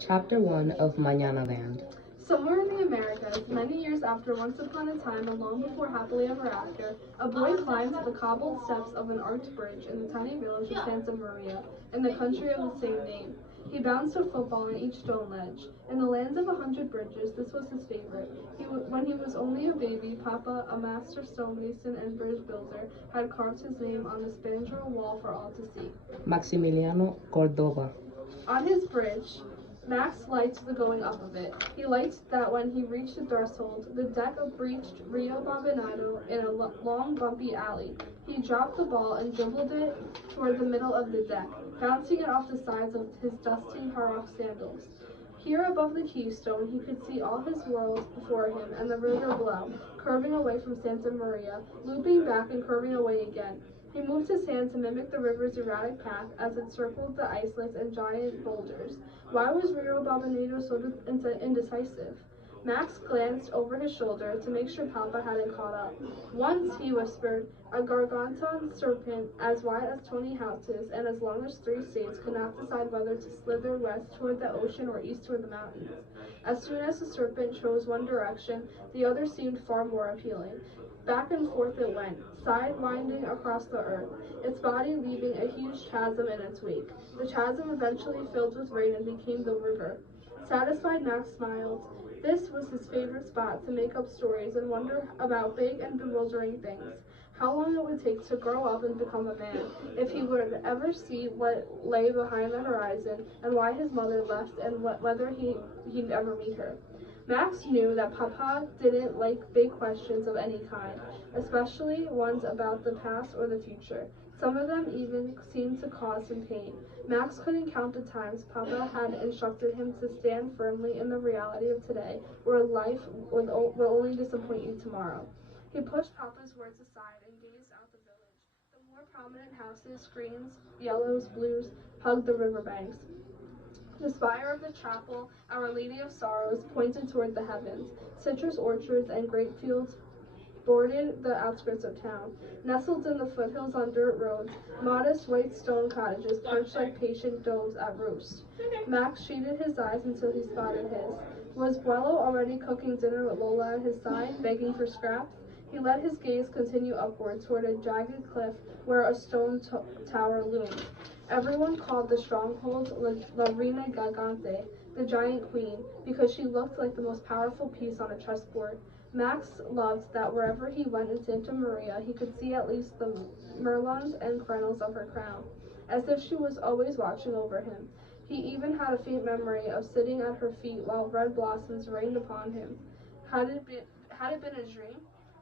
Chapter 1 of Mananaland. Somewhere in the Americas, many years after Once Upon a Time and long before Happily Ever After, a boy climbed the cobbled steps of an arched bridge in the tiny village of Santa Maria, in the country of the same name. He bounced a football on each stone ledge. In the land of 100 bridges, this was his favorite. When he was only a baby, Papa, a master stonemason and bridge builder, had carved his name on the spandrel wall for all to see. Maximiliano Cordova. On his bridge, Max liked the going up of it. He liked that when he reached the threshold, the deck breached Rio Babinado in a long, bumpy alley. He dropped the ball and dribbled it toward the middle of the deck, bouncing it off the sides of his dusty Haroff sandals. Here above the keystone, he could see all his world before him and the river below, curving away from Santa Maria, looping back and curving away again. He moved his hand to mimic the river's erratic path as it circled the islets and giant boulders. Why was Rio Balbanado so indecisive? Max glanced over his shoulder to make sure Papa hadn't caught up. Once, he whispered, a gargantuan serpent as wide as 20 houses and as long as 3 states could not decide whether to slither west toward the ocean or east toward the mountains. As soon as the serpent chose one direction, the other seemed far more appealing. Back and forth it went, side-winding across the earth, its body leaving a huge chasm in its wake. The chasm eventually filled with rain and became the river. Satisfied, Max smiled. This was his favorite spot to make up stories and wonder about big and bewildering things. How long it would take to grow up and become a man, if he would ever see what lay behind the horizon, and why his mother left, and whether he'd ever meet her. Max knew that Papa didn't like big questions of any kind, especially ones about the past or the future. Some of them even seemed to cause him pain. Max couldn't count the times Papa had instructed him to stand firmly in the reality of today, where life will only disappoint you tomorrow. He pushed Papa's words aside and gazed out the village. The more prominent houses, greens, yellows, blues, hugged the riverbanks. The spire of the chapel, Our Lady of Sorrows, pointed toward the heavens. Citrus orchards and grape fields bordered the outskirts of town. Nestled in the foothills on dirt roads, modest white stone cottages perched like patient doves at roost. Max shaded his eyes until he spotted his. Was Buello already cooking dinner with Lola at his side, begging for scraps? He let his gaze continue upward toward a jagged cliff where a stone tower loomed. Everyone called the stronghold La Reina Gigante, the giant queen, because she looked like the most powerful piece on a chessboard. Max loved that wherever he went in Santa Maria, he could see at least the merlons and crenels of her crown, as if she was always watching over him. He even had a faint memory of sitting at her feet while red blossoms rained upon him. Had it been a dream?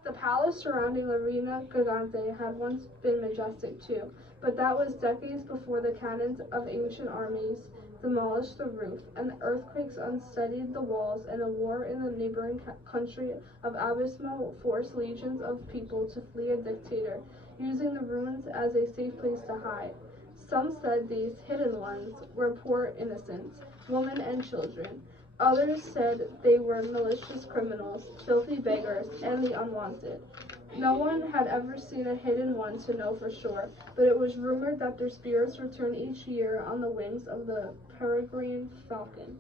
The palace surrounding La Reina Gigante had once been majestic too, but that was decades before the cannons of ancient armies demolished the roof, and earthquakes unsteadied the walls, and a war in the neighboring country of Abismo forced legions of people to flee a dictator, using the ruins as a safe place to hide. Some said these hidden ones were poor innocents, women and children. Others said they were malicious criminals, filthy beggars, and the unwanted. No one had ever seen a hidden one to know for sure, but it was rumored that their spirits return each year on the wings of the peregrine falcon.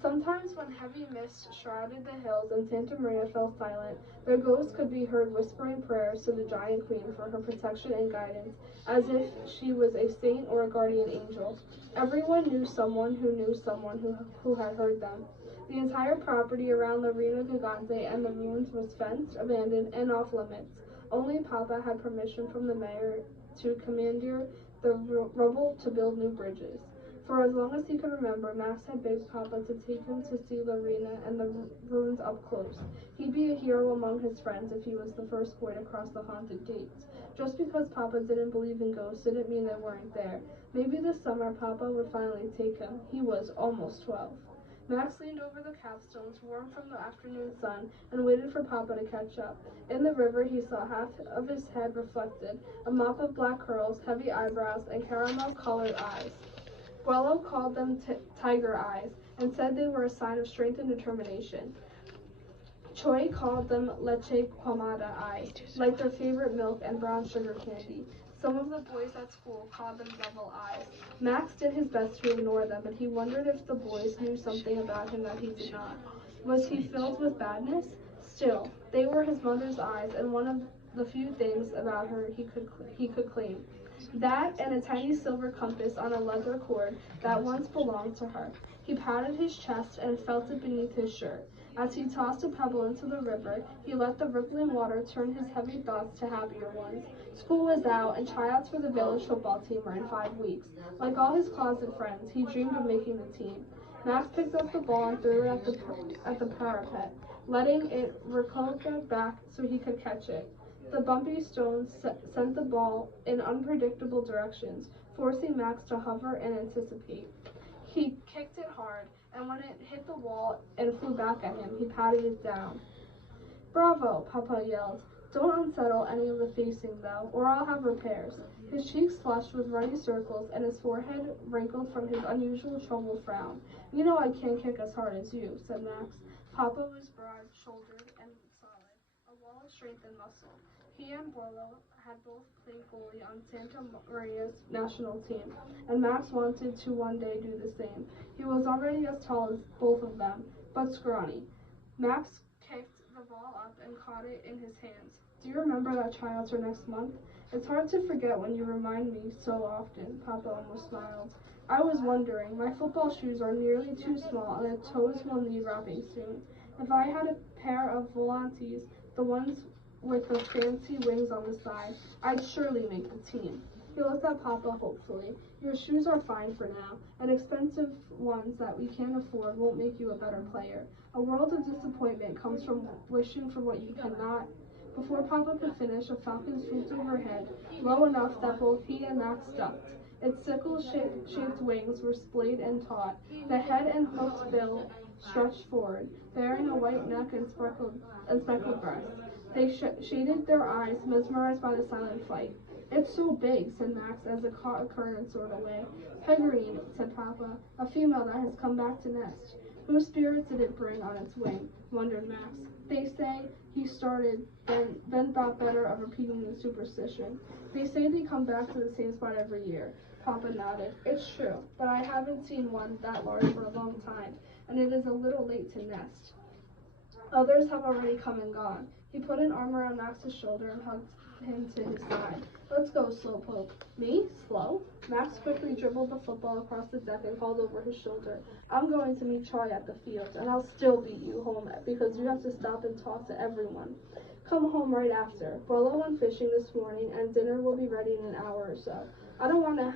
Sometimes when heavy mist shrouded the hills and Santa Maria fell silent, their ghosts could be heard whispering prayers to the giant queen for her protection and guidance, as if she was a saint or a guardian angel. Everyone knew someone who had heard them. The entire property around the Reina Gigante and the ruins was fenced, abandoned, and off limits. Only Papa had permission from the mayor to commandeer the rubble to build new bridges. For as long as he could remember, Max had begged Papa to take him to see La Reina and the ruins up close. He'd be a hero among his friends if he was the first boy to cross the haunted gates. Just because Papa didn't believe in ghosts didn't mean they weren't there. Maybe this summer Papa would finally take him. He was almost 12. Max leaned over the capstones, warm from the afternoon sun, and waited for Papa to catch up. In the river he saw half of his head reflected, a mop of black curls, heavy eyebrows, and caramel-colored eyes. Buello called them tiger eyes and said they were a sign of strength and determination. Choi called them leche quamada eyes, like their favorite milk and brown sugar candy. Some of the boys at school called them devil eyes. Max did his best to ignore them, but he wondered if the boys knew something about him that he did not. Was he filled with badness? Still, they were his mother's eyes, and one of the few things about her he could claim. That and a tiny silver compass on a leather cord that once belonged to her. He patted his chest and felt it beneath his shirt. As he tossed a pebble into the river, he let the rippling water turn his heavy thoughts to happier ones. School was out, and tryouts for the village football team were in 5 weeks. Like all his closet friends, he dreamed of making the team. Max picked up the ball and threw it at the parapet, letting it ricochet back so he could catch it. The bumpy stones sent the ball in unpredictable directions, forcing Max to hover and anticipate. He kicked it hard, and when it hit the wall and flew back at him, he patted it down. Bravo, Papa yelled. Don't unsettle any of the facing, though, or I'll have repairs. His cheeks flushed with ruddy circles, and his forehead wrinkled from his unusual troubled frown. You know I can't kick as hard as you, said Max. Papa was broad-shouldered and solid, a wall of strength and muscle. He and Borlo had both played goalie on Santa Maria's national team, and Max wanted to one day do the same. He was already as tall as both of them, but scrawny. Max kicked the ball up and caught it in his hands. Do you remember that tryouts are next month? It's hard to forget when you remind me so often, Papa almost smiled. I was wondering, my football shoes are nearly too small and the toes will need wrapping soon. If I had a pair of volantes, the ones with the fancy wings on the side, I'd surely make the team. He looked at Papa hopefully. Your shoes are fine for now, and expensive ones that we can't afford won't make you a better player. A world of disappointment comes from wishing for what you cannot. Before Papa could finish, a falcon swooped overhead, low enough that both he and Max ducked. Its sickle-shaped wings were splayed and taut. The head and hooked bill stretched forward, bearing a white neck and speckled breast. They shaded their eyes, mesmerized by the silent flight. It's so big, said Max as it caught a curve and soared away. Peregrine, said Papa, a female that has come back to nest. Whose spirit did it bring on its wing? Wondered Max. They say, he started, then thought better of repeating the superstition. They say they come back to the same spot every year. Papa nodded. It's true, but I haven't seen one that large for a long time, and it is a little late to nest. Others have already come and gone. He put an arm around Max's shoulder and hugged him to his side. Let's go, Slowpoke. Me? Slow? Max quickly dribbled the football across the deck and called over his shoulder. I'm going to meet Troy at the field, and I'll still beat you home because you have to stop and talk to everyone. Come home right after. Willow went fishing this morning, and dinner will be ready in an hour or so. I don't want to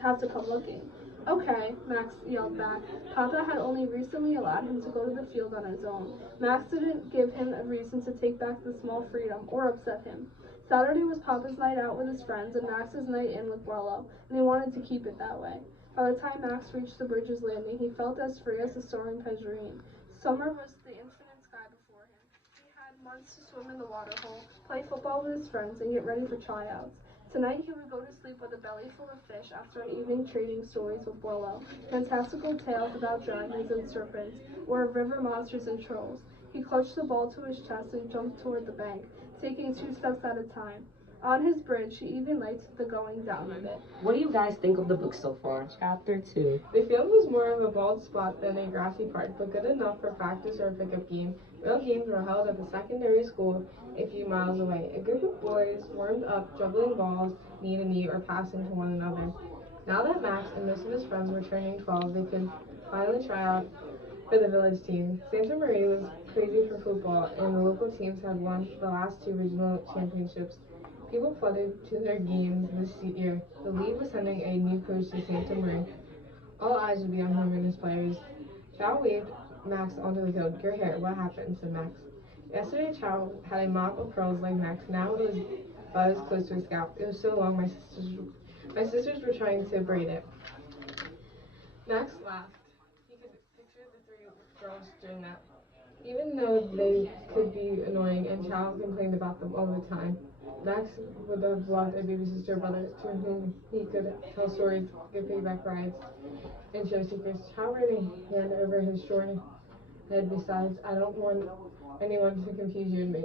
have to come looking. Okay, Max yelled back. Papa had only recently allowed him to go to the field on his own. Max didn't give him a reason to take back the small freedom or upset him. Saturday was Papa's night out with his friends and Max's night in with Willow, and he wanted to keep it that way. By the time Max reached the bridge's landing, he felt as free as a soaring pejerine. Summer was the infinite sky before him. He had months to swim in the water hole, play football with his friends, and get ready for tryouts. Tonight he would go to sleep with a belly full of fish after an evening trading stories with Willow, fantastical tales about dragons and serpents, or of river monsters and trolls. He clutched the ball to his chest and jumped toward the bank, taking 2 steps at a time. On his bridge, he even liked the going down a bit. What do you guys think of the book so far? Chapter 2. The field was more of a bald spot than a grassy park, but good enough for practice or a pickup game. Real games were held at the secondary school a few miles away. A group of boys warmed up, dribbling balls knee to knee or passing to one another. Now that Max and most of his friends were turning 12, they could finally try out for the village team. Santa Maria was crazy for football, and the local teams had won the last 2 regional championships. People flooded to their games this year. The league was sending a new coach to Santa Maria. All eyes would be on him and his players. Chow waved Max onto the field. Your hair, what happened? Said Max. Yesterday, Chow had a mop of curls like Max. Now it was buzzed close to his scalp. It was so long, my sisters were trying to braid it. Max laughed. He could picture the 3 girls doing that. Even though they could be annoying, and Chow complained about them all the time. Max would have loved a baby sister brother to whom he could tell stories, give payback rides, and show secrets. Chow ran a hand over his short head. Besides, I don't want anyone to confuse you and me.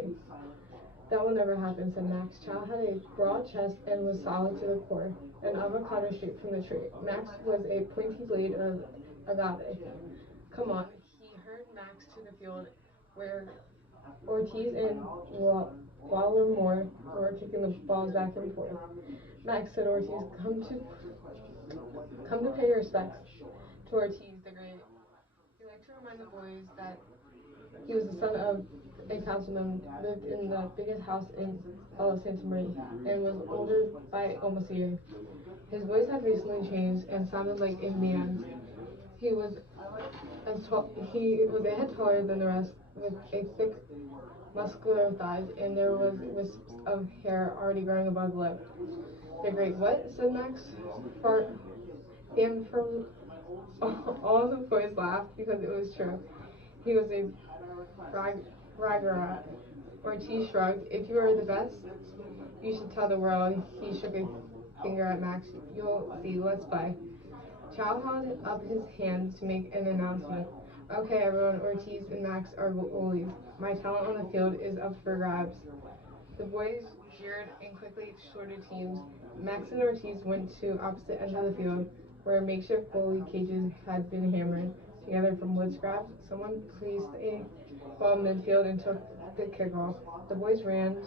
That will never happen, said Max. Chow had a broad chest and was solid to the core, an avocado shoot from the tree. Max was a pointy blade of agave. Come on. He herded Max to the field where Ortiz and Wallermore were kicking the balls back and forth. Max, said Ortiz, come to pay your respects to Ortiz the Great. He liked to remind the boys that he was the son of a councilman, lived in the biggest house in all of Santa Maria, and was older by almost a year. His voice had recently changed and sounded like a man's. He was he was a head taller than the rest, with a thick, muscular thighs, and there was wisps of hair already growing above the lip. The great what? Said Max. Fart. And from all the boys laughed because it was true. He was a raggarat. Ortiz shrugged. If you are the best, you should tell the world. He shook a finger at Max. You'll see. Let's play. Chow held up his hand to make an announcement. Okay, everyone, Ortiz and Max are goalies. My talent on the field is up for grabs. The boys jeered and quickly sorted teams. Max and Ortiz went to opposite ends of the field, where makeshift goalie cages had been hammered together from wood scraps. Someone placed a ball midfield and took the kickoff. The boys ran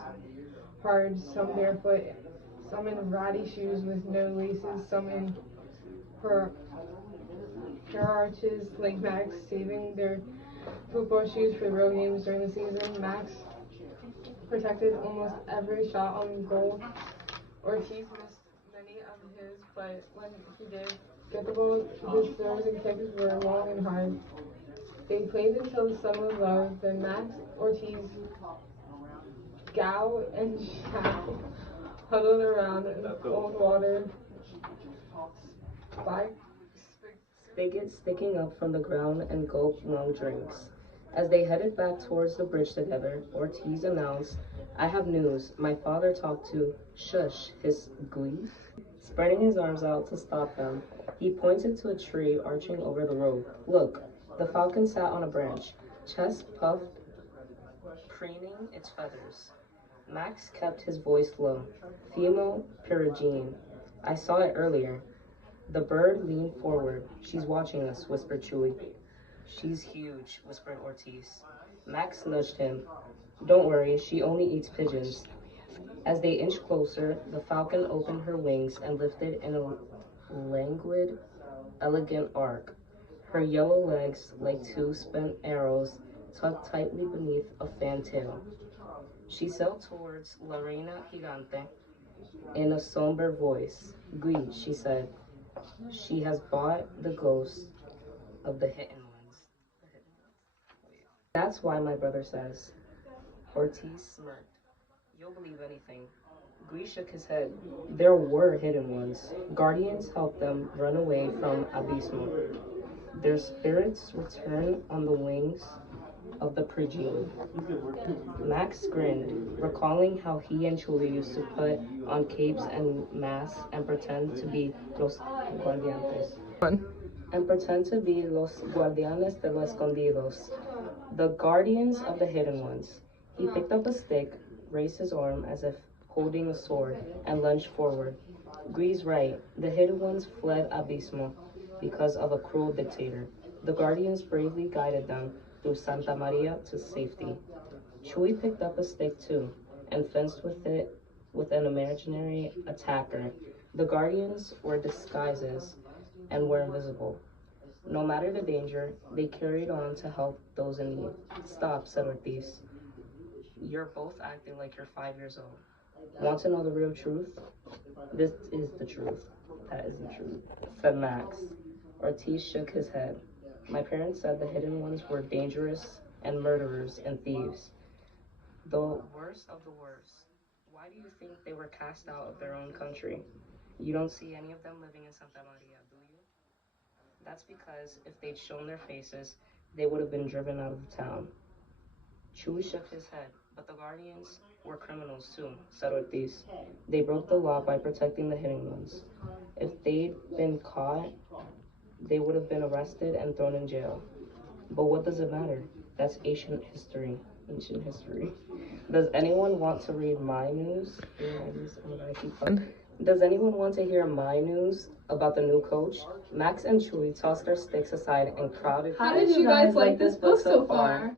hard, some barefoot, some in ratty shoes with no laces, some in her arches like Max, saving their football shoes for real games during the season. Max protected almost every shot on goal. Ortiz missed many of his, but when he did get the ball, his throws and kicks were long and hard. They played until the sun was low. Then Max, Ortiz, Gao, and Chow huddled around in the cold water. Spigot sticking up from the ground and gulped long drinks. As they headed back towards the bridge together, Ortiz announced, I have news. My father talked to Shush, his glee. Spreading his arms out to stop them, he pointed to a tree arching over the road. Look, the falcon sat on a branch, chest puffed, preening its feathers. Max kept his voice low. Female Perigene. I saw it earlier. The bird leaned forward. She's watching us, whispered Chewy. She's huge, whispered Ortiz. Max nudged him. Don't worry, she only eats pigeons. As they inched closer, the falcon opened her wings and lifted in a languid, elegant arc. Her yellow legs, like two spent arrows, tucked tightly beneath a fan tail. She sailed towards La Reina Gigante in a somber voice. Greed, she said. She has bought the ghost of the hidden ones. That's why my brother says. Ortiz smirked. You'll believe anything. Grease shook his head. There were hidden ones. Guardians helped them run away from Abismo. Their spirits return on the wings of the Progene. Max grinned, recalling how he and Chuli used to put on capes and masks and pretend to be los guardianes. Los guardianes de los escondidos, the guardians of the hidden ones. He picked up a stick, raised his arm as if holding a sword, and lunged forward. Gree's right. The hidden ones fled Abismo because of a cruel dictator. The guardians bravely guided them through Santa Maria to safety. Chewy picked up a stick too, and fenced with it with an imaginary attacker. The guardians were disguises and were invisible. No matter the danger, they carried on to help those in need. Stop, said Ortiz. You're both acting like you're 5 years old. Want to know the real truth? This is the truth. That is the truth, said Max. Ortiz shook his head. My parents said the hidden ones were dangerous and murderers and thieves. The worst of the worst. Why do you think they were cast out of their own country? You don't see any of them living in Santa Maria, do you? That's because if they'd shown their faces, they would have been driven out of the town. Chewy shook his head, but the guardians were criminals too, said Ortiz. They broke the law by protecting the hidden ones. If they'd been caught, they would have been arrested and thrown in jail. But what does it matter? That's ancient history. Ancient history. Does anyone want to read my news? Does anyone want to hear my news about the new coach? Max and Chewie tossed their sticks aside and crowded. How did you guys like this book so far?